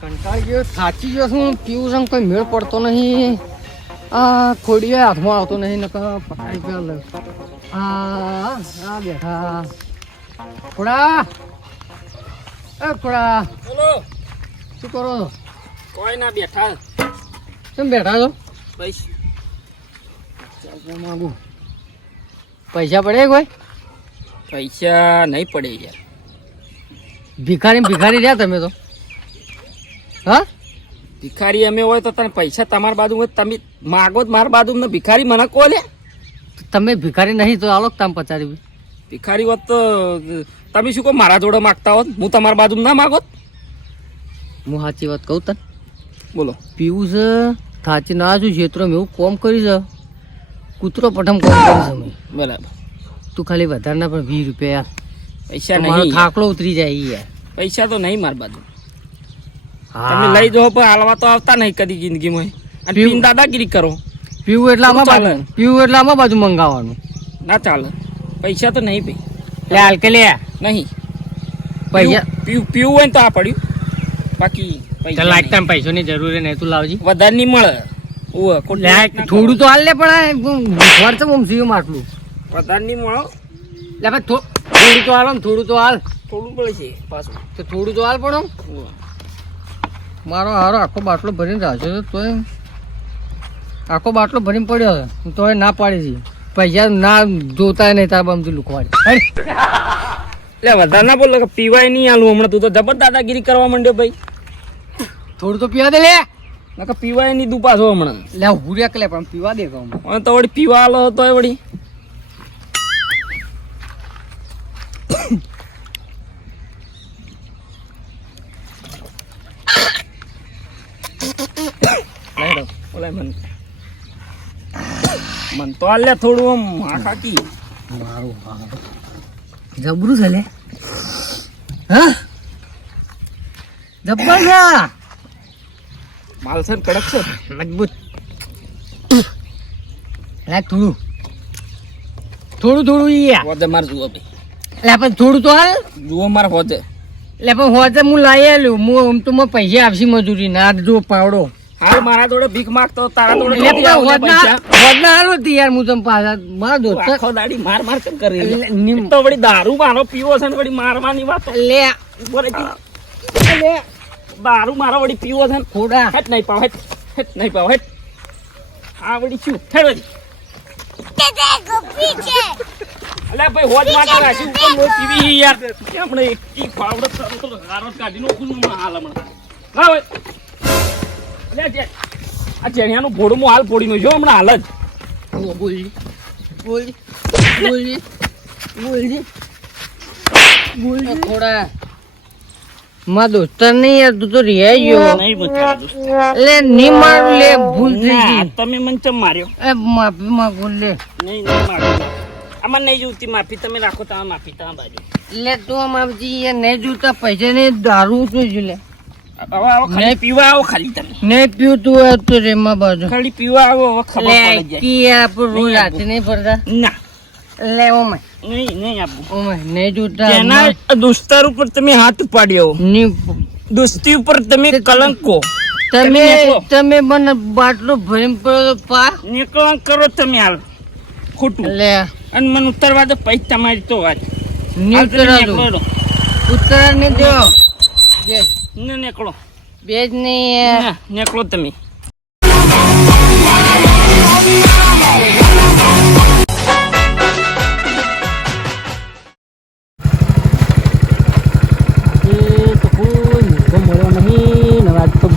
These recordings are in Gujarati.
કંટાળી ગયો, થાચી ગયો છું. પીવું છે કોઈ મેળ પડતો નહીં. આ ખોડીએ હાથમાં આવતો નહીં. નકર પકડી ગયો લે. આ બેઠા ખોડા. એ ખોડા, બોલો. શું કરો છો? કોઈ ના બેઠા. કેમ બેઠા છો? પૈસા માંગુ. પૈસા પડે કોઈ? પૈસા નહીં પડે યાર. ભિખારી ભિખારી રહ્યા તમે તો. હા, ભિખારી અમે હોય તો તને પૈસા તમારા બાજુ હોય તમે માગો જ મારા બાજુ ને ભિખારી મને કહો લે. તમે ભિખારી નહીં તો આલો તમે 50 રૂપિયા. ભિખારી હોત તો તમે શું કહો મારા જોડે માગતા હોત હું તમારા બાજુ ના માગોત. હું સાચી વાત કહું તને. બોલો. પીવું છે, થાચી ના છું ક્ષેત્રમાં એવું કોમ કરી છે. કૂતરો પઠમ કોમ કરી છે મેં. બરાબર. તું ખાલી વધારે ના પણ 20 રૂપિયા યાર. પૈસા મારો નહીં. થાકલો ઉતરી જાય યાર. પૈસા તો નહીં મારા બાજુ. હા, તમે લઈ જાઓ પણ હાલવા તો આવતા નહીં કદી જિંદગીમાં. અને પીને દાદાગીરી કરો. પીવું એટલે આમાં ચાલે. બાજુ પીવું એટલે આમાં બાજુ મંગાવવાનું. ના ચાલે. પૈસા તો નહીં ભાઈ. લે હાલ કે લે નહીં. પૈસા પીવું હોય ને તો આ પડ્યું. બાકી પૈસા લાઈક નહીં. ટાઈમ પૈસો ની જરૂર નહીં. તું લાવજી. વધારે નહીં મળે. થોડું તો હાલ લે પણ ખર્ચ આમ સીવું આટલું. વધારે નહીં મળે. લે ભાઈ થોડું તો હાલ, થોડું તો હાલ. થોડું પડે છે પાછું. તો થોડું તો હાલ પણ મારો હારો આખો બાટલો ભરીને રાખ્યો છે તોય આખો બાટલો ભરીને પડ્યો છે તોય ના પાડી છે. પૈસા ના જોતા નહીં તાર બામથી લુખવાડી. એટલે વધારે ના બોલો કે પીવાય નહીં આલું હમણાં તું તો જબર દાદાગીરી કરવા માંડ્યો ભાઈ. થોડું તો પીવા દે લે. ના કે પીવાય નહીં તું પાછો હમણાં. લે હુર્યા કે લે પણ પીવા દે કહું. હવે તો વળી પીવા આલો તો વળી ઓલા મન તો આલે થોડું આમ આખાકી મારું જબરું છે લે. હા જબ્બર છે. માલસન કડક છે મજબૂત. લે થોડું થોડું ઈ હોજે મારે જુઓ ભાઈ. લે પણ થોડું તો હાલ. જુઓ મારે હોજે. લે પણ હોતે હું લાવી આલ્યું. હું આમ તો મને પૈસા આપશી મજૂરી ના જો પાવડો. હાલ મારા જોડે ભીખ માંગતો તારા જોડે લે નથી આવડે પૈસા. હોદના હાલો યાર હું તમે પાછા મારા દોસ્ત. આખો દાડી માર માર કેમ કરી લે, નિમ- તો વળી દારૂ મારો પીવો છે ને વળી મારવાની વાતો લે બોલે કી. લે દારૂ મારો વળી પીવો છે ને ખોડા. હેટ નહીં પાવ હેટ નહીં પાવ હેટ. આ વળી શું હેડ વળી. અલ્યા ભાઈ હોજ માટે રાખ્યું ઉપર લોહી પીવી યાર. આપણે એક પાવડો તો ગારો કાઢી નાખું ને હાલ હમણાં. ના ભાઈ અલ્યા જે આ જેણિયાનું ભોડું હાલ ફોડી નો જો હમણાં હાલ જ. બોલજી બોલજી બોલજી બોલજી બોલજી ખોડા. માં દોસ્ત નહીં યાર તું તો રિહાઈ ગયો. નહીં બચાવ દોસ્ત. લે ની મારું લે ભૂલ થઈ ના, ગઈ. તમે મને ચમ માર્યો. એ માફી માંગુ લે. નહીં માર્યો. આમાં નહીં જોતી માફી. તમે રાખો તમે માફી તમારા બાજુ. લે તું આમ આપજી યાર નહીં જોતા પૈસા નહીં દારૂ શું છે લે. હવે આવો ખાલી પીવા આવો ખાલી તમે. નહીં પીવું તું હોય તો રેમાં બાજુ. ખાલી પીવા આવો હવે ખબર લે પડી જાય. કી આપણે રોજ હાથે નહીં પડતા. ના લે ઓમે નહીં આપવું. ઓમે નહીં જોતા. જેના દોસ્તાર ઉપર તમે હાથ પાડ્યો, ની દોસ્તી ઉપર તમે કલંકો. તમે નીકળો. તમે મને બાટલો ભરીને પડ્યો તો પા. નીકળવા કરો તમે હાલ ખોટું. લે અને મને ઉત્તરવા દો પૈસા તમારી તો વાત. હાલ તમે નીકળા નીકળો. ઉત્તરા ને દો બે ને નીકળો. બેજ નહીં ના, નીકળો તમે.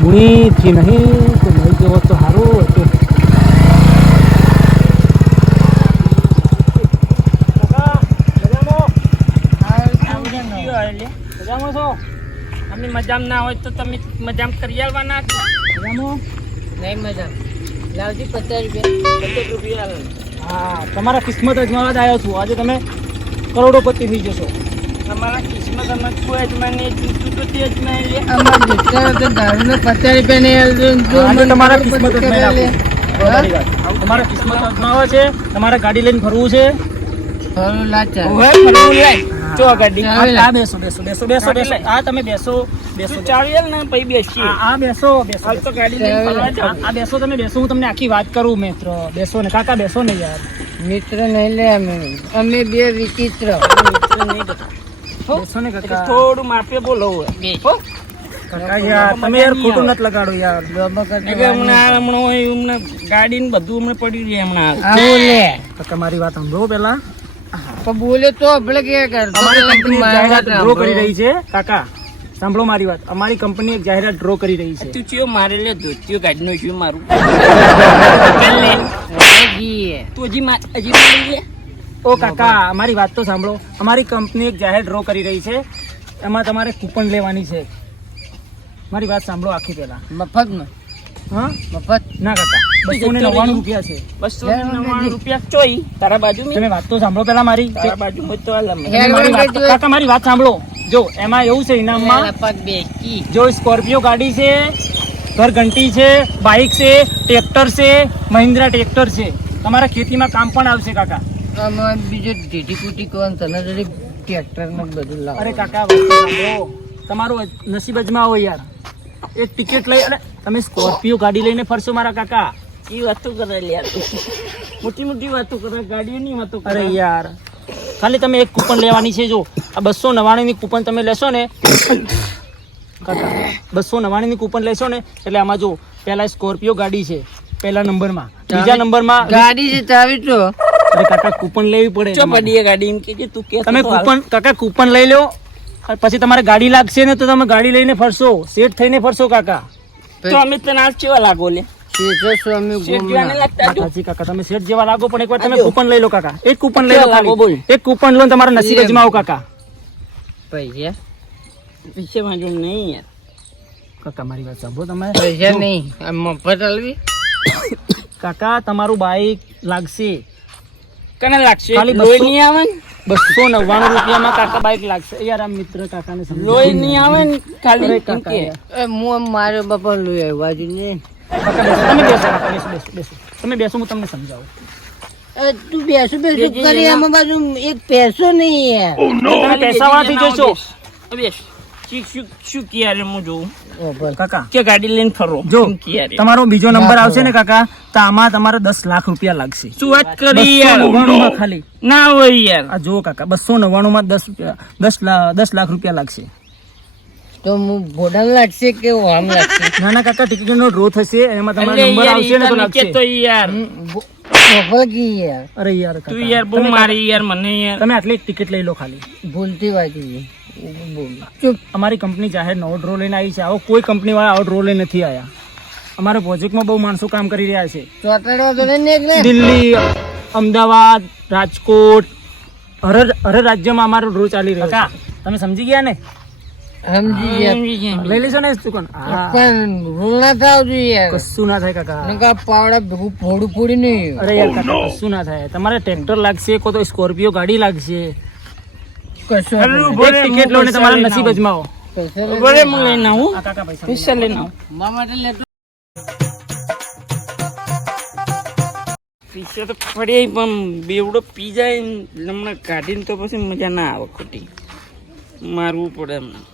ગુણીથી નહીં તો નહીં જવો તો સારું હતું. મજામાં છો? અમે મજામ ના હોય તો તમે મજામ કરી આલવાના છો. નહીં મજા લાવજી 50 રૂપિયા. 50 રૂપિયા. હા, તમારા કિસ્મત અજમાવવા જ આવ્યો છું. આજે તમે કરોડોપતિ થઈ જશો. તમારા કિસ્મત અમે કોઈ અજમાની જીતું તો તે અજમાઈ લે. અમારા દોસ્તારો તો દારૂને 50 રૂપિયા નહીં આલજો ને જો આજે મને તમારા દારૂ કિસ્મત પછી અજમાવી કરે લે. નાખો. બરોબર વાત. તમારા કિસ્મત અજમાવવા છે. તમારે ગાડી લઈને ફરવું છે. ફરું લાચાર. ઓય ફરવું લે. ચો ગાડી આ બેસો બેસો બેસો બેસો બેસો આ તમે બેસો બેસો તું ચાવી આલ ને પછી બેસીએ આ બેસો બેસો હાલ તો ગાડી લઈને ફરવા જાઓ. આ બેસો તમે બેસો હું તમને આખી વાત કરું મિત્ર બેસો ને કાકા બેસો ને યાર મિત્ર નહીં લે અમે બે વિચિત્ર. બેસો ને કાકા થોડું માપે બોલો બે હો કાકા યાર તમે યાર ખોટું નથી લગાડો યાર હમણાં ગાડી ને બધું હમણાં પડ્યું છે હમણાં આવો લે કાકા મારી વાત સાંભળો પેલા તો બોલે તો આપણે કે અમારી કંપની જાહેરાત ડ્રો કરી રહી છે કાકા સાંભળો મારી વાત અમારી કંપની એક જાહેરાત ડ્રો કરી રહી છે તું ચિયો મારે લે ધોતીઓ ગાડીનો શું મારું તું હજી મારી લે ઓ કાકા અમારી વાત તો સાંભળો અમારી કંપની એક જાહેર ડ્રો કરી રહી છે એમાં તમારે કૂપન લેવાની છે મારી વાત સાંભળો આખી પહેલા મફતમાં હા મફત ના કાકા 299 રૂપિયા છે 299 રૂપિયા ચોઈ તારા બાજુ તમે વાત તો સાંભળો પહેલા મારી તારા બાજુ હોય તો હાલ અમે. મારી વાત તો- કાકા મારી વાત સાંભળો જો એમાં એવું છે ઇનામમાં પગ બેસી જો સ્કોર્પિયો ગાડી છે ઘર ઘંટી છે બાઇક છે ટ્રેક્ટર છે મહિન્દ્રા ટ્રેક્ટર છે તમારા ખેતીમાં કામ પણ આવશે કાકા આમાં બીજું ઢીટી કુટી કોણ તને જરી ટ્રેક્ટર ને બધું લાવો. અરે કાકા વાત તો સાંભળો તમારું નસીબ અજમાવો યાર એક ટિકિટ લઈ અને તમે સ્કોર્પિયો ગાડી લઈને ફરશો મારા કાકા ઈ વાતો કરે લે યાર મોટી મોટી વાતો કરે ગાડીઓની વાતો કરે અરે યાર ખાલી તમે એક કૂપન લેવાની છે જો આ 299 ની કૂપન તમે લેશો ને કાકા 299 ની કૂપન લેશો ને એટલે આમાં જો પહેલા સ્કોર્પિયો ગાડી છે પહેલા નંબરમાં બીજા નંબરમાં ગાડી છે ચાવી તો અરે કાકા કૂપન લેવી પડે ચો પડી ગાડી એમ કે તું કે તમે કૂપન કાકા કૂપન લઈ લો અને પછી તમારે ગાડી લાગશે ને તો તમે ગાડી લઈને ફરશો સેટ થઈને ફરશો કાકા તો અમે તને આજ કેવા લાગો લે શેઠો સ્વામી શેઠ જેવા ને લાગતા જો. હાજી કાકા તમે સેટ જેવા લાગો પણ એકવાર તમે આજો. કૂપન લઈ લો કાકા એક કૂપન લઈ લો કેવા લાગો બોલ? ખાલી એક કૂપન લો ને તમારા નસીબ અજમાવો કાકા પૈસા પીછે વાંધો નહીં યાર કાકા મારી વાત સાંભળો તમે પૈસા નહીં આ મફત alવી કાકા તમારું બાઈક લાગશે કને લાગશે ખાલી લોહી 200 નહીં આવે ને 299 રૂપિયામાં કાકા બાઈક લાગશે યાર આ મિત્ર કાકાને સમજાવો. લોહી નહીં આવે ને ખાલી અરે એમ કાકા કે યાર. હું મારો બાપા લઈ આવ્યા જ ને કાકા બેસો. તમે બેસો કાકા, બેસો બેસો બેસો તમે બેસો હું તમને સમજાવું તું બેસું બેસું કરી આમાં બાજુ એક પૈસો નહીં યાર તમે પૈસાવાળાથી જોશો બેસ શું કે યાર હું જોઉં કાકા કે ગાડી લઈને ફરો જો એમ કે યાર તમારો બીજો નંબર આવશે ને કાકા તો આમાં તમારે 10 લાખ રૂપિયા લાગશે શું વાત કરી યાર 299 માં ખાલી ના હોય યાર આ જો કાકા 299 માં 10 લાખ રૂપિયા લાગશે તો હું ભોડા લાગશે કે આમ લાગશે ના ના કાકા ટિકિટ નો ડ્રો થશે એમાં તમારો અરે નંબર યાર, આવશે ને તો ઈ તને લાગશે કહેતો યાર ખબર કી યાર અરે યાર તું કાકા યાર બહુ મારી યાર મને યાર તમે આટલી ટિકિટ લઈ લો ખાલી ભૂલતી વાંચી બોલ ચૂપ અમારી કંપની જાહેર નવો ડ્રો લઈને આવી છે આવો કોઈ કંપની વાળા આવો ડ્રો લઈને નથી આવ્યા અમારા પ્રોજેક્ટમાં બહુ માણસો કામ કરી રહ્યા છે ચોટાડવા તો નહીં નીકળે દિલ્હી અમદાવાદ રાજકોટ હર રાજ્યમાં અમારો ડ્રો ચાલી રહ્યો છે તમે સમજી ગયા ને સમજી ગયા લઈ લેશો ને દુકાન હા પણ ભૂલ ના થાવ જોઈએ યાર કશું ના થાય કાકા નકા પાવડા ભેગું ફોડું ફોડી નહીં અરે યાર કાકા કશું ના થાય તમારે ટ્રેક્ટર લાગશે કો તો સ્કોર્પિયો ગાડી લાગશે કશું અરે એક બોલે, ટિકિટ લો ને તમારા નસીબ અજમાવો બરે હું લઈને આવું આ કાકા પૈસા પૈસા લઈને આવું મારા માટે લેતો પૈસા તો પડ્યા પણ બેવડો પી જાય ને હમણાં કાઢીને તો પછી મજા ના આવે ખોટી મારવું પડે હમણાં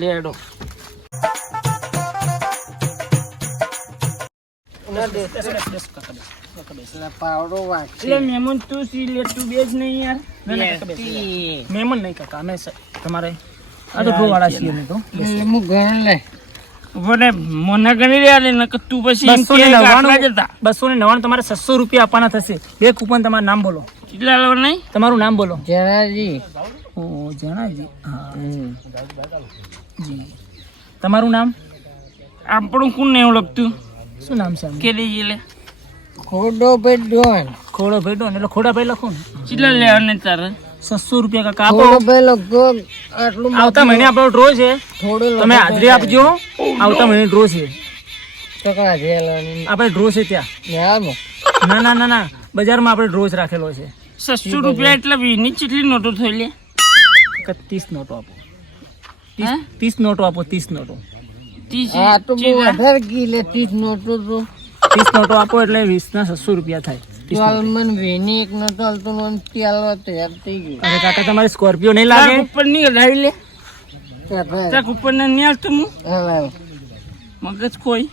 લેડો પાવડો વાંચી એટલે મહેમાન તું સી લે તું બેજ નહીં યાર ના, ના, કાકા, બેસો. મહેમાન નહીં કાકા અમે તમારે આ તો ડ્રો વાળા છીએ અમે તો હું ગણ લે ભલે મને ગણી રહ્યા લે નકર તું પછી એમ કે આટલા જતા 299 તમારે 600 રૂપિયા આપવાના થશે બે કૂપન તમારું નામ બોલો કેટલા લેવા નહીં તમારું નામ બોલો જણાજી ઓ જણાજી હા જી તમારું નામ આપણું કોણ નહીં ઓળખતું શું નામ છે આમનું? કે લઈ લે ખોડો પેડોન ખોડો ભેટો ને એટલે ખોડા ભાઈ લખો ને કેટલા લેવા નહીં તારે 600 રૂપિયા કાકા ખોડો આપો પેલો ગોગ આટલું આવતા મહિને આપણો ડ્રો છે થોડું તમે હાજરી આપજો આવતા મહિને ડ્રો છે ટકા જેલાની આપણે ડ્રો છે ત્યાં આમ ના ના ના ના બજારમાં આપણે ડ્રો જ રાખેલો છે 600 રૂપિયા એટલે વીની કેટલી નોટો થઈ લે 30 નોટો આપો હે? 30 નોટો આપો 30 નોટો આ તો બહુ વધારે કી લે 30 નોટો તો 30 નોટો આપો એટલે 20 ના 600 રૂપિયા થાય ચાલ મને વેની એક ન ચાલતું ને ચાલવા તૈયાર થઈ ગયું. અરે કાકા તમારે સ્કોર્પિયો નહીં લાગે? ઉપર નહીં હલાવી લે ચાલ ચાક ઉપર ને નહીં હાલતું હું હાલ મગજ કોઈ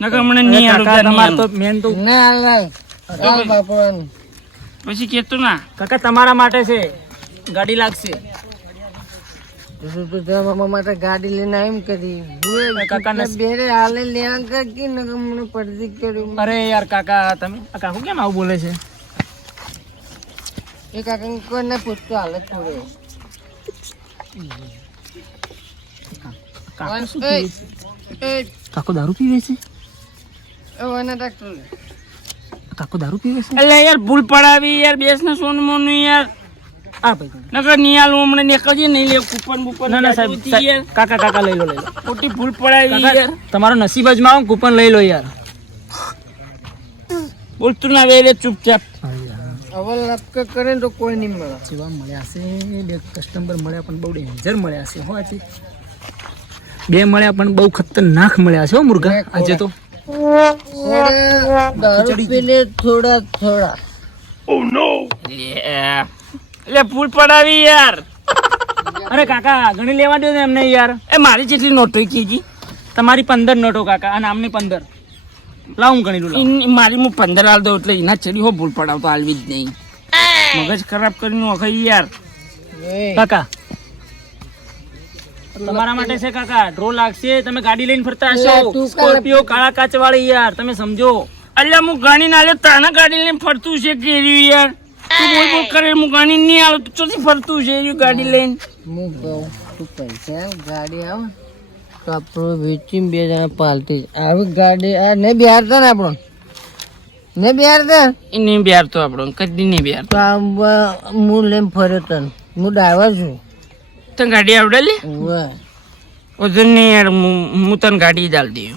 નકર મને નહીં કાકા હાલું તમારે તો મેન તો ના હાલ હાલ બાપુરાન પછી કેતો ના કાકા તમારા માટે છે, ગાડી લાગશે. તું તો તારા મામા માટે ગાડી લઈને એમ કરી કાકાને- બેરે હાલે લેવા કરકી ને મને પડતી કર્યું. અરે યાર કાકા તમે આ કાકુ કેમ આવું બોલે છે? એ કાકા કોઈને પૂછતો હાલે થોડે કાકુ શું એ પીવે છે? એ કાકુ દારૂ પીવે છે? વને ડાક્ટર કાકુ દારૂ પીવે છે? એટલે યાર ભૂલ પડાવી યાર બેસ ને સોનું મોનું યાર આ ભાઈ નકર નહીં હાલું હમણાં નીકળજે નહીં લે કૂપન બુપન ના ના ગાડી સાહેબ હતી યાર કાકા કાકા લઈ લો ખોટી ભૂલ પડાવી કાકા, યાર તમારો નસીબ જ માં કૂપન લઈ લો યાર. બોલતું ના વેલે ચૂપચાપ હવે લપક કરે ને તો કોઈ નહીં મળે. જેવા મળ્યા છે બે કસ્ટમર મળ્યા પણ બહુ ડેન્જર મળ્યા છે. હો આજે બે મળ્યા પણ બહુ ખતરનાક મળ્યા છે હો મુર્ગા આજે તો. દારૂ પી લે થોડા થોડા. એટલે ભૂલ પડાવી યાર અરે કાકા ગણી લેવા દો ને એમને યાર. એ મારી જેટલી નોટો કીધી તમારી 15 નોટો કાકા અને આમની 15. લાવ હું ગણી લઉં. મારી હું 15 હાલ દઉં એટલે એના ચડી હો ભૂલ પડાવતો હાલવી જ નહીં મગજ ખરાબ કરીને વખાઈ યાર એ કાકા તમારા માટે છે કાકા. ડ્રો લાગશે, તમે ગાડી લઈને ફરતા લે, હશો. તું સ્કોર્પિયો કાળા કાચ વાળી યાર, તમે સમજો. અલ્યા હું ગાડી ના આલ્યો તાના ગાડી લઈને ફરતું છે કે રહ્યું યાર તું બોલ બોલ કરે હું ગાડી નહીં આલો તો ચોથી ફરતું છે એ ગાડી લઈને હું કહું તું પૈસા ગાડી આવે તો આપણું વેચીને 2 જણા પાલતી આવી ગાડી આ નહીં બિહારતા ને આપણો નહીં બિહારતા એ નહીં બિહારતો આપણો કદી નહીં બિહારતો તો આ હું લઈને ફર્યો તને હું ડ્રાઈવર છું. તને ગાડી આવડે લે વાહ વજન નહીં યાર હું તને ગાડી જ આલ દઉં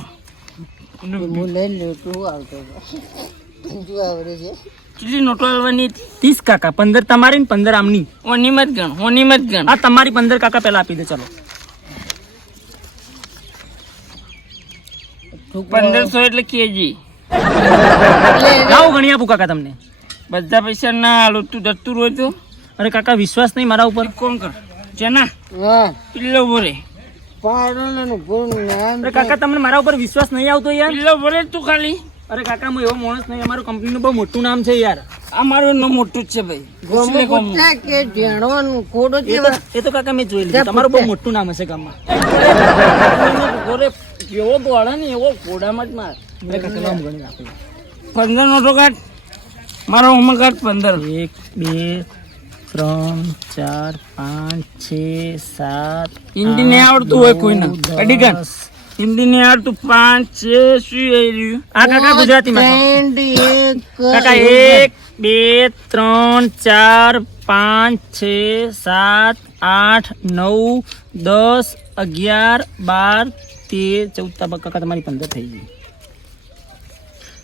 હું લઈ લ્યો તું આવતો તું આવડે છે કેટલી નોટો આલવાની હતી 30 કાકા, 15 તમારી ને 15 આમની. ઓની મત ગણ ઓની મત ગણ આ તમારી 15 કાકા પહેલા આપી દે. ચલો 1500 એટલે કેજી લાવો ગણી આપું કાકા તમને. બધા પૈસા ના આલો તું ડરતું રોય તો અરે કાકા વિશ્વાસ નહીં મારા ઉપર? કોણ કર જેના હા પિલ્લો બોરે પાડો ગુણ નામ અરે કાકા તમને મારા ઉપર વિશ્વાસ નહીં આવતો યાર? પિલ્લો બોરે તું ખાલી અરે કાકા હું એવો માણસ નહીં, અમારું કંપનીનું બહુ મોટું નામ છે યાર. આ મારું એનું મોટું જ છે ભાઈ ગોમો કુત્તા કે જાણવાનું ખોડો એ તો કાકા મેં જોઈ લીધું, તમારું બહુ મોટું નામ હશે ગામમાં. બોરે જેવો દોડે ને એવો ઘોડામાં જ માર અરે કાકા લાવો ગણી આપો. 15 નોટો કાઢ મારો હોમ કાઢ 15 1 2 3 4 5 6 7 હિન્દી નહીં આવડતું હોય કોઈને અડી ગણ હિન્દી નહીં આવડતું 5 6 શું એ રહ્યું આ કાકા ગુજરાતીમાં કહો. કાકા 1 2 3 4 5 6 7 8 9 10 11 12 13 14 કાકા તમારી 15 થઈ ગઈ.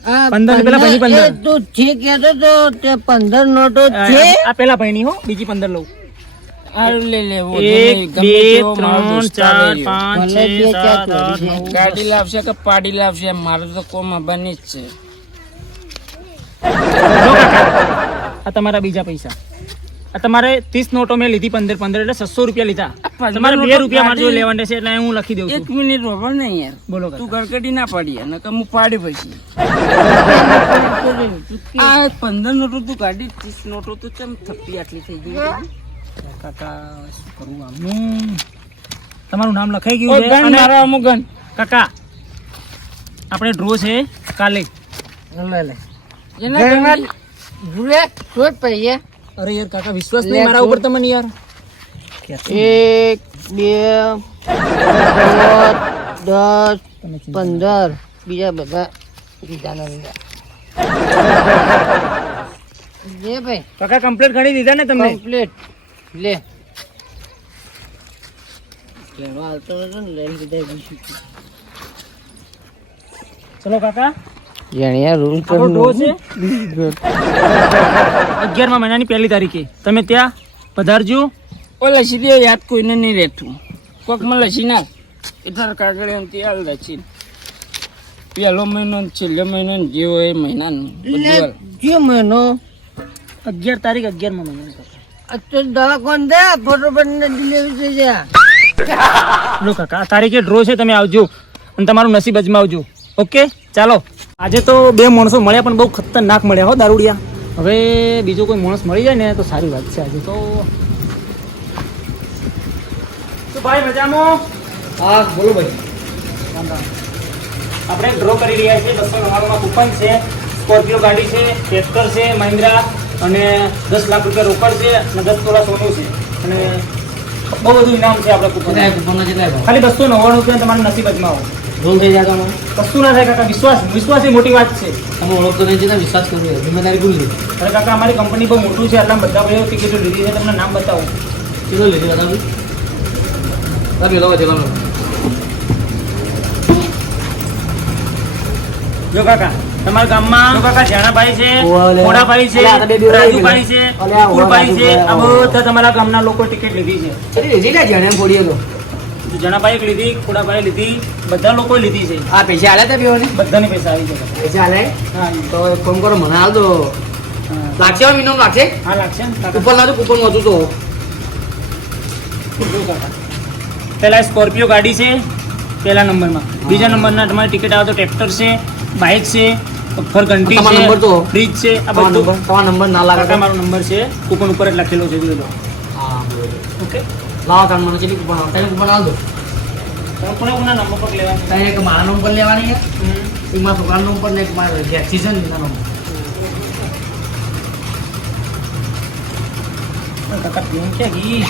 15 પેલા ભાઈની 15. તું ઠીક કહેતો તો તે 15 નોટો છે આ પેલા ભાઈની હો, બીજી 15 લઉં. આરું લે લે 1 2 3 4 5 6 7 8 9 ગાડી લાવશે કે પાડી લાવશે મારું તો કોમાં બની જ છે આ તમારા બીજા પૈસા. આ તમારે 30 નોટો મેં લીધી 15 15 એટલે 600 રૂપિયા લીધા. 15 તમારે 2 રૂપિયા મારે જો ગાડી- લેવાના છે એટલે હું લખી દઉં એક છું. મિનિટ રોબર ને યાર બોલો તું કાકા. ગરગડી ના પાડી નકર હું પાડી પછી આ 15 નોટો તું ગાડી 30 નોટો તો ચમ થપ્પી આટલી થઈ ગઈ કાકા શું કરું આમનું? તમારું નામ લખાઈ ઓય ગયું છે ગણ અને મારો અમુક ગણ કાકા આપણે ડ્રો છે કાલે. લે લે એના ઘરમાં ગણ ભૂલે તો પૈયા અરે યાર કાકા વિશ્વાસ નહીં મારા ઉપર તમને યાર. 1 2 10 15 બીજા બધા બીજાના લીધા લે ભાઈ કાકા કમ્પ્લીટ ગણી દીધા ને તમને? કમ્પ્લીટ લે લેવા આવતો નતો ને લઈ લીધા બીજું ચલો કાકા જાણ્યા રૂલ આપણો ડ્રો છે 11મા મહિનાની 1લી તારીખે તમે ત્યાં પધારજો. ઓ લસી દે યાદ કોઈને નહીં રહેતું કોકમાં લસી ના એ તાર કાગળ એમ તે હાલ લસી પહેલો મહિનો ને છેલ્લો મહિનો ને જે હોય એ મહિનાનું બધું હાલ. જે મહિનો 11 તારીખ 11મા મહિનો કાકા. અત્યારે દવા કોણ દે ફોટો ડિલિવરી થઈ જાય. લો કાકા આ તારીખે ડ્રો છે, તમે આવજો અને તમારું નસીબ અજમાવજો. ઓકે ચાલો. આજે તો 2 માણસો મળ્યા પણ બહુ ખતરનાક મળ્યા હો દારૂડિયા. હવે બીજો કોઈ માણસ મળી જાય ને તો સારી વાત છે. આજે તો ભાઈ મજામાં? હા બોલો ભાઈ. આપણે ડ્રો કરી રહ્યા છીએ 299 કૂપન છે, સ્કોર્પિયો ગાડી છે, ટ્રેક્ટર છે મહિન્દ્રા, અને 10 લાખ રૂપિયા રોકડ છે અને 10 તોલા સોનું છે, અને બહુ બધું ઇનામ છે આપણે કૂપન. ખાલી 299 રૂપિયા તમારું નસીબ અજમાવો. રોલ થઈ જાય તો કશું ના થાય કાકા. વિશ્વાસ એ મોટી વાત છે. તમે ઓળખતો નહીં છે, વિશ્વાસ કરવો જિમ્મેદારી ભૂલી ગઈ. અરે કાકા અમારી કંપની બહુ મોટું છે, આટલા બધા ભાઈઓ ટિકિટો લીધી છે. તમને નામ બતાવું. કેટલો લીધી બતાવું? જો કાકા તમારા ગામમાં જાણાભાઈ છે, મોડાભાઈ છે, રાજુભાઈ છે, કુળભાઈ છે, આ બધા તમારા ગામના લોકો ટિકિટ લીધી છે. જણાભાઈ લીધી, ખોડાભાઈ લીધી, બધા લોકો લીધી છે. આ પૈસા આલ્યા તા બેઓને? બધાને પૈસા આવી છે. પૈસા આલ્યા? હા તો એક ફોન કરો, મને હાલ દો. લાગશે મિનિમમ લાગશે? હા લાગશે ને કાકા. કૂપન લાવજો, કૂપન હતું તો. જો કાકા પહેલા સ્કોર્પિયો ગાડી છે પહેલા નંબરમાં. બીજા નંબરના તમારી ટિકિટ આવે તો ટ્રેક્ટર છે, બાઇક છે, ઘંટી તમારો નંબર તો? છે, ફ્રીજ છે. આ બધું તમારો નંબર ના લાગે? કાકા મારો નંબર છે, કૂપન ઉપર જ લખેલો છે. જોઈ લો. હા ઓકે લાવો કામ મને કેટલી કૂપન આવે? તને કૂપન હાલ દો. કોના કોના નંબર પર લેવા? તને એક મારા નંબર લેવાની છે, એક મારા છોકરાનો નંબર ને એક મારા જેક્સી છે ને એના નંબર. કાકા પેન ક્યાં ગઈ?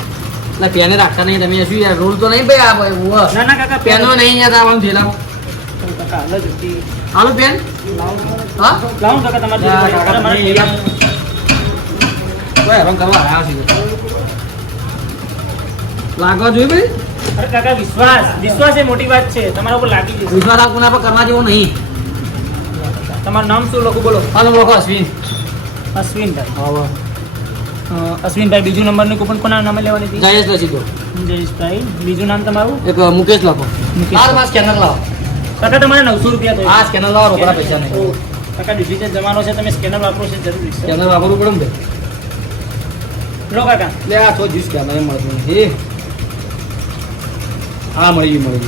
એટલે પેને રાખતા નહીં તમે શું યાર? રોલ તો નહીં ભાઈ આ ભાઈ. ના ના કાકા પેનો નહીં યાર આવવાનું થયેલા. કાકા હાલ જ હતી. હાલો પેન. હા લાવો કાકા તમારે કોઈ હેરાન કરવા આવ્યા છે લાગવા જોઈએ ભાઈ. અરે કાકા વિશ્વાસ એ મોટી વાત છે. તમારા ઉપર લાગી જશે. વિશ્વાસ આ કોના પર કરવા જેવો નહીં. તમારું નામ શું લખું બોલો? હાલો લખો અશ્વિન. અશ્વિનભાઈ. અશ્વિનભાઈ બીજું નંબરની કૂપન કોના નામે લેવાની હતી? જયેશ લખી દો. જયેશભાઈ. બીજું નામ તમારું? એક મુકેશ લખો. મુકેશ. હાલ માં સ્કેનર લાવો. કાકા તમારે 900 રૂપિયા થયો. આ સ્કેનર લાવો, રોકડા પૈસા નહીં. કાકા ડિજિટલ જમાનો છે, તમે સ્કેનર વાપરો છે જરૂરી છે. સ્કેનર વાપરવું પડે ને. લો કાકા. લે આ તો જ્યુસ સ્કેનર મળતું નથી. હા મળી ગયું.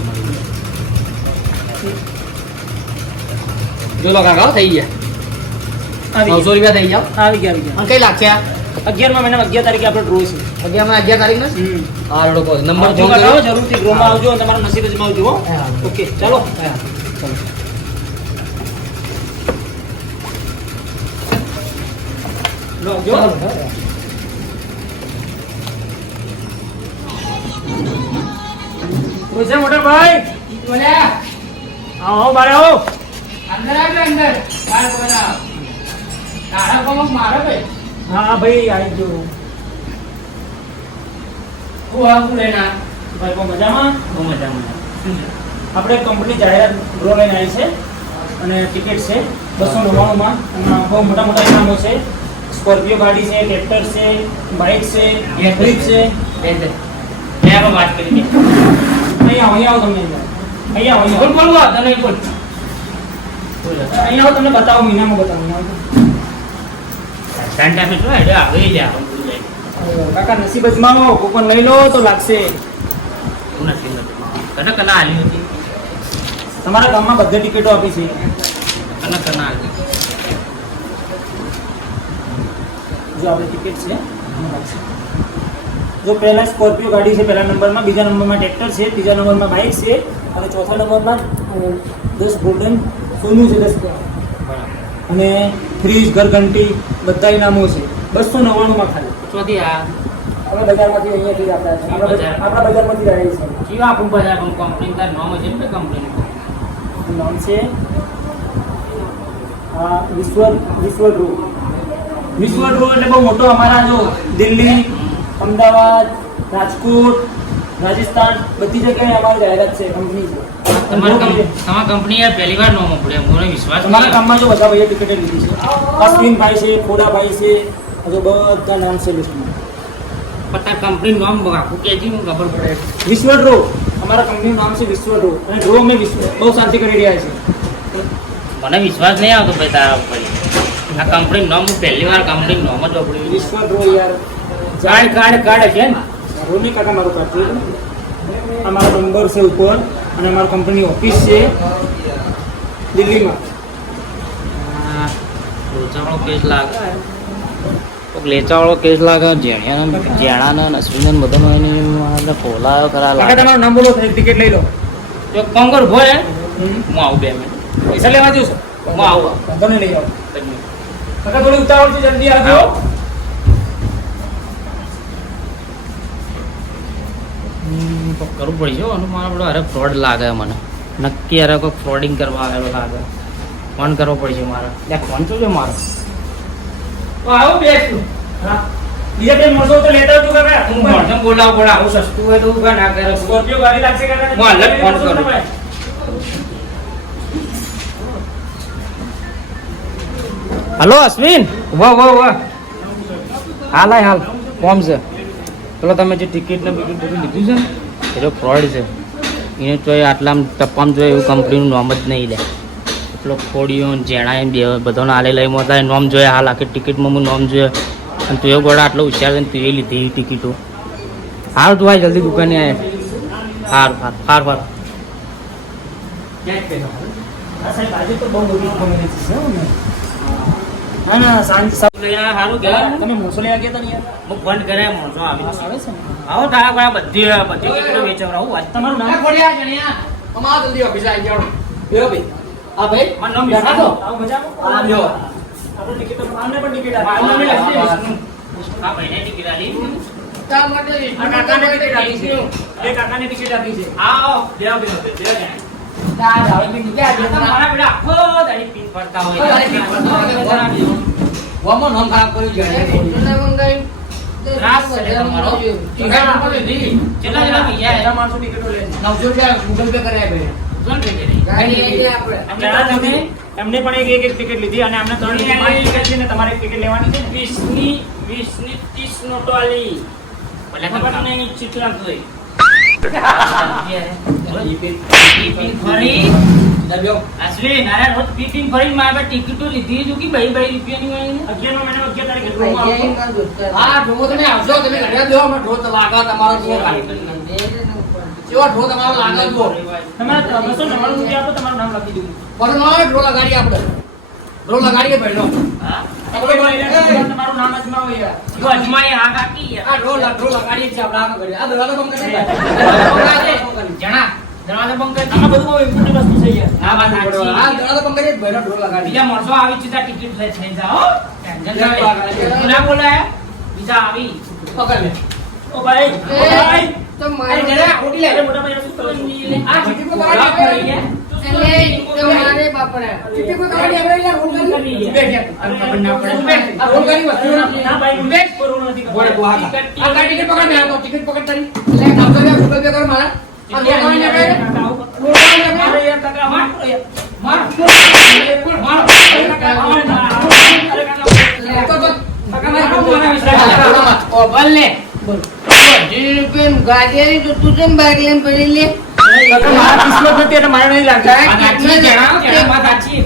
જો લો કાકા થઈ ગયા. આવી 900 રૂપિયા થઈ ગયા. આવી ગયા. અને કઈ લાગશે આ? 11મા મહિનામાં 11 તારીખે આપણો ડ્રો છે. 11 તારીખ ને? હા રોકો નંબર જો ફોન કાકા કરો. જરૂરથી ડ્રોમાં આવજો અને તમારું નસીબ અજમાવજો હો. હા. ઓકે ચાલો. હા ચાલો. લો જો. પૂછે મોટા ભાઈ. આવો બારે આવો. હા ભાઈ આવી ગયો. ભાઈ બહુ મજામાં? આપણે કંપની જાહેરાત ડ્રો લઈને આવી છે અને ટિકિટ છે 299માં. એમાં બહુ મોટા મોટા ઇનામો છે. સ્કોર્પિયો ગાડી છે, ટ્રેક્ટર છે, બાઇક છે, ફ્રીજ છે. વાત કરી અહીંયા આવો તમને. અહીંયા આવો તમને બતાવો. મહિનામાં બતાવો. કાકા નસીબ અજમાવો, કૂપન લઈ લો તો લાગશે. તમારા ગામમાં બધી ટિકિટો આપી છે. જો આપણી ટિકિટ છે. જો પહેલા સ્કોર્પિયો ગાડી છે પહેલા નંબરમાં, બીજા નંબરમાં ટ્રેક્ટર છે, ત્રીજા નંબરમાં બાઇક છે અને ચોથા નંબરમાં 10 ગોલ્ડન સોનું છે 10. અને ફ્રીજ, ઘરઘંટી બધા ઇનામો છે 299માં ખાલી. ચોથી આ આપણે બજારમાંથી અહીંયાથી આપણા બજારમાંથી રહે છે. કેવા આપણું બજાર કંપની તાર નામ છે ને કંપની નામ છે વિશ્વ ડ્રો. એટલે બહુ મોટો. અમારા જો દિલ્હી, અમદાવાદ, રાજકોટ, રાજસ્થાન બધી જગ્યાએ અમારી જાહેરાત છે. કંપની છે તમારી કંપની યાર પહેલી વાર નામ પડે મને વિશ્વાસ તમારા ગામમાં જો બધા ભાઈઓ ટિકિટ લીધી છે. અશ્વિનભાઈ છે, ખોડાભાઈ છે, હજુ બધા નામ છે લિસ્ટમાં. પતા કંપની નામ આખું કેજી હું ખબર પડે. વિશ્વ ડ્રો. અમારા કંપનીનું નામ છે વિશ્વ ડ્રો અને ડ્રો અમે બહુ શાંતિ કરી રહ્યા છે. મને વિશ્વાસ નહીં આવતો ભાઈ તારા ઉપર આ કંપની નામ હું પહેલી વાર કંપની નામ જ વાપર્યું વિશ્વાસ રહો યાર કાર્ડ છે ને રોમી કાકા મારું કાર્ડ છે આ મારો નંબર છે ઉપર અને અમારી કંપની ઓફિસ છે દિલ્હીમાં લોચાવાળો કેસ લાગે લેચાવાળો કેસ લાગે જેણાના અશ્વિન બધાનો એની ખોલાયો કરા કાકા લાગે તમારો નામ બોલો ટિકિટ લઈ લો જો કોંગર ભોય હું આવું 2 મિનિટ પૈસા લેવા જશો હું આવું વાંધો નહીં લઈ આવો કાકા થોડી ઉતાવળ છે જલ્દી આવજો તો કરવું પડશે હો. આનું મારા બધો અરે ફ્રોડ લાગે મને નક્કી અરે કોઈ ફ્રોડિંગ કરવા આવેલો લાગે ફોન કરવો પડશે મારે ફોન તો છે મારો તો આવો બેસું હા બીજા કઈ મળશો તો લેતા આવજો કાકા હું મળશે બોલાવ બોલા આવું સસ્તું હોય તો ઉભા ના કરે સ્કોર્પિયો ગાડી લાગશે કાકા હું અલગ ફોન કરું. હલો અશ્વિન વાહ હાલ હાલ કોમ છે પેલો તમે જે ટિકિટ ને બિકિટ બધું લીધું છે ને એ ફ્રોડ છે એને તો આટલા ટપ્પામાં જોઈએ એવું કંપનીનું નામ જ નહીં લે એટલો ખોડીઓ જેણા બે બધાને હાલે લઈ મોતા નોમ જોઈએ હાલ આખી ટિકિટમાં હું નોમ જોઈએ અને તું એ ગોળા આટલો હોશિયાર છે ને તું એ લીધી ટિકિટો હાર તું આ જલ્દી દુકાને આવે હાર સાહેબ આજે તો બહુ બધી કોમ્યુનિટી છે હો ને ના ના સાંજ સારું ગયા તમે મોસો લેવા ગયા હતા ને યાર હું બંધ કરે મોજો આવી આવે છે ને આવો તારા ઘણા બધી ટિકિટો વેચવડાવું વાત તમારું નામ ખોડિયા જણિયા અમાર જલ્દી ઓફિસ આવી જાવ બેહો ભાઈ આ ભાઈ મારું નામ બેઠા છો આવો મજામાં આ લ્યો આપણે ટિકિટ આમને પણ ટિકિટ આ આપી ભાઈને ટિકિટ આલી તા માટે આ કાકાને ટિકિટ આપી છે એ કાકાને ટિકિટ આપી છે આવો બેહો બેહો બેહો તા જાવે બી ગયા આ તો મારા પેલા આખો દાડી પીન પડતા હોય વમો નામ ખરાબ કર્યું છે ત્રાસ છે તમારો. કેટલા જણા બીજા બધા માણસો ટિકિટો લે છે 900 રૂપિયા ગૂગલ પે કર્યા ભાઈ કોણ થઈ ગઈ ગાડી આવી આપણે એમને પણ એક ટિકિટ લીધી અને અમને 3 ટિકિટ છે ને તમારે એક ટિકિટ લેવાની છે ને 20 ની 30 નોટો આલી ભલે ખબર નહીં ચીટલા જોઈ ફરી દબ્યો અશ્વિન અરે રોજ પીપિંગ ફરી મારે ટિકિટો લીધી જો કે 2 રૂપિયાની હોય 11 મહિનો 11 તારીખે હા ઢોમો તમે આવજો તમે ઘડિયા દેવો અમે ઢો તો લાગા તમારો કેવો કેવો ઢો તમારો લાગે જો તમારે 299 રૂપિયા આપો તમારું નામ લખી દઉં પણ નો ઢો લગાડી આપણે ઢો લગાડીએ ભાઈ નો હા તમારું નામ અજમાવો યાર જો અજમાઈ આ કાકી આ ઢો લગાડીએ છે આપણે આગળ કરીએ આ દરવાજો બંધ કરી જણા દરવાજો બંધ કરી આમાં બધું બહુ ઇમ્પોર્ટન્ટ વસ્તુ છે યાર હા વાત સાચી આ દરવાજો બંધ કરીએ ભાઈ નો ઢો લગાડી બીજા માણસો આવી સીધા ટિકિટ લઈ થઈ જાઓ ટેન્શન ના બોલાય બીજા આવી પકડ લે ઓ ભાઈ ભાઈ તો મારે જરા ઓટી લે અરે મોટા ભાઈ શું કરો આ ઠીક કો ગાડી એટલે તો મારે બાપરે ઠીક કો ગાડી આપણે યાર રોલ કરી બે ગયા ખબર ના પડે આ રોલ કરી વસ્તુ ના ભાઈ હું કોરોના નથી બોલે તો આ ગાડી ટિકિટ પકડ મે આ તો ટિકિટ પકડ તારી એટલે 900 રૂપિયા ગૂગલ પે કર મારા આ રોલ ને કરે અરે યાર કાકા માર માર ઓ બોલ બોલ રૂપિયા ગાડી તો તું કેમ બાઈક લઈને પડી લે કાકા મારા કિસ્મત નથી એટલે મારે નહીં લાગતા સાચી જણા વાત સાચી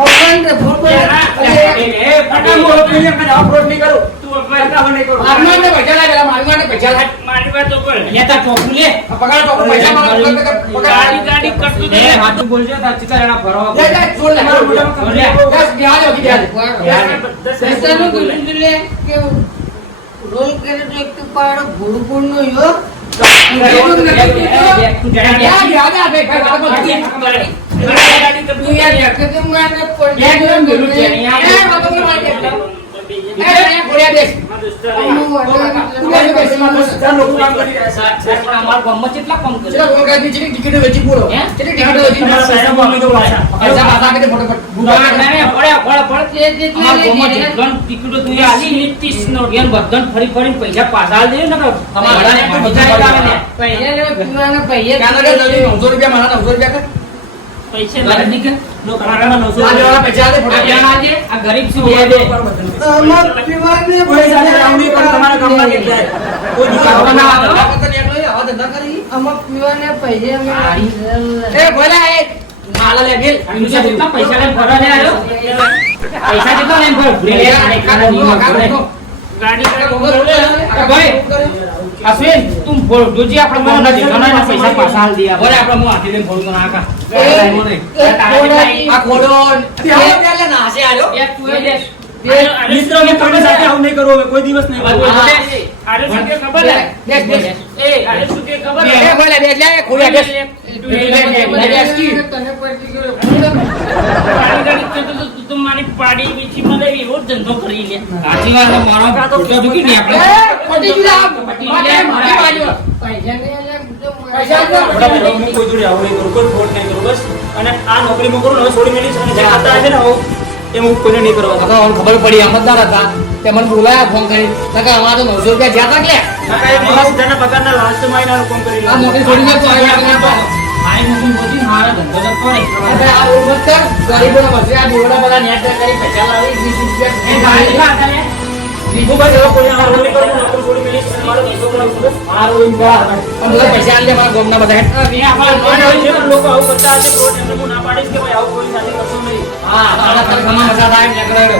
ઓપન રે ફોટો આરમાને પૈસા લાગેલા મારવાને પૈસા લાગ મારી વાત તો બોલ લેતા ટોપું લે પકડ તો પૈસા મારો ગાડી ગાડી કરતું દે હાથું બોલજો તાર ચિતા જણા ભરવા લે લે છોડ લે મારો મોટા લે. બસ બિહાર હોગી બિહાર પૈસાનું કીધું લે કે રોલ કરે તો એક તો પાડો ભૂડપુર નો યો અમાર ગામમાં કેટલા કામ કરે ટિકિટ વેચી પૂરો હે? ટિકિટ વેચી પૈસા પાછા કે ફટાફટ ટિકિટો તું આલી 30 નો ગેન બધન ફરી ફરી પૈસા પાછા આલ દે ને તમારે પૈસા પીવાના પૈસા 900 રૂપિયા મારા 900 રૂપિયા કર પૈસા લાગે કે નો કરાડામાં 900 આ દેવાના પૈસા દે આ ધ્યાન આલજે આ ગરીબ છું બે બે તમારા ગામમાં કેટલા કોઈ દીકરા ના આવે એ બોલા એ હાલા લે મેલ પૈસા કેટલા પૈસા લઈને ફરવા લે આવ્યો? પૈસા કેટલા લઈને ફરો? ભાઈ અશ્વિન તું જોજી આપણે મોહનના જીવવાના પૈસા પાછા હાલ દિયા બોલે આપણે મોહ હાથી લઈને ફોડું તો નાખા આ ખોડો પેલે નાસે આલ્યો મિત્ર મેં તમને સાથે આવું નહીં કરું હવે કોઈ દિવસ નહીં કરું. આરે શું કે ખબર હે એ આરે શું કે ખબર હે એ બોલે બેસ લે ખોડ્યા બેસ તું મારી પાડી બીજી મને એવો ધંધો કરી લે સાચી વાત મારો તો દુખી નહીં આપણે પટી ગયું પૈસા આપણા હું કોઈ જોડે આવું નહીં કરું, કોઈ ફ્રોડ નહીં કરું બસ. અને આ નોકરીમાં કરું ને હવે છોડી મેલીશ અને જે ખાતા હશે ને હવે એ હું કોઈને નહીં કરવા દઉં. ખબર પડી અમદાર હતા તે મને બોલાયા ફોન કરી નકા અમારે તો 900 રૂપિયા જ્યાં તા કે કાકા, એક માણસ સીધાના પગારના લાસ્ટમાં આવીને આનું કામ કરી આ લે. નોકરી છોડી દે તો આઈ મોટી મોટી મારા ધંધો તો કરે આ ઉમત કર ગરીબોના વચ્ચે આ દીવડા બધા નેટ કરી પૈસા લાવી 20 રૂપિયા એ ગાડી કાઢા લે હું બસ હવે કોઈને આવું નહીં કરું, નોકરી છોડી મેલીશ અને મારો ધંધો કરાવું છું બસ. મારું એમ કરા પણ બધા પૈસા આલે મારા ગામના બધા અને હવે જે પણ લોકો આવું કરતા હશે ફ્રોડ એમને હું ના પાડીશ કે ભાઈ આવું કોઈ સાથે કરશો નહીં. હા આના પર ઘણા મજા થાય ને કરાડો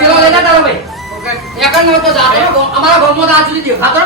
પેલો લેતા તારો ભાઈ એકન નો તો જાતો અમારા ગામમાં તો આ સુધી દેખાતો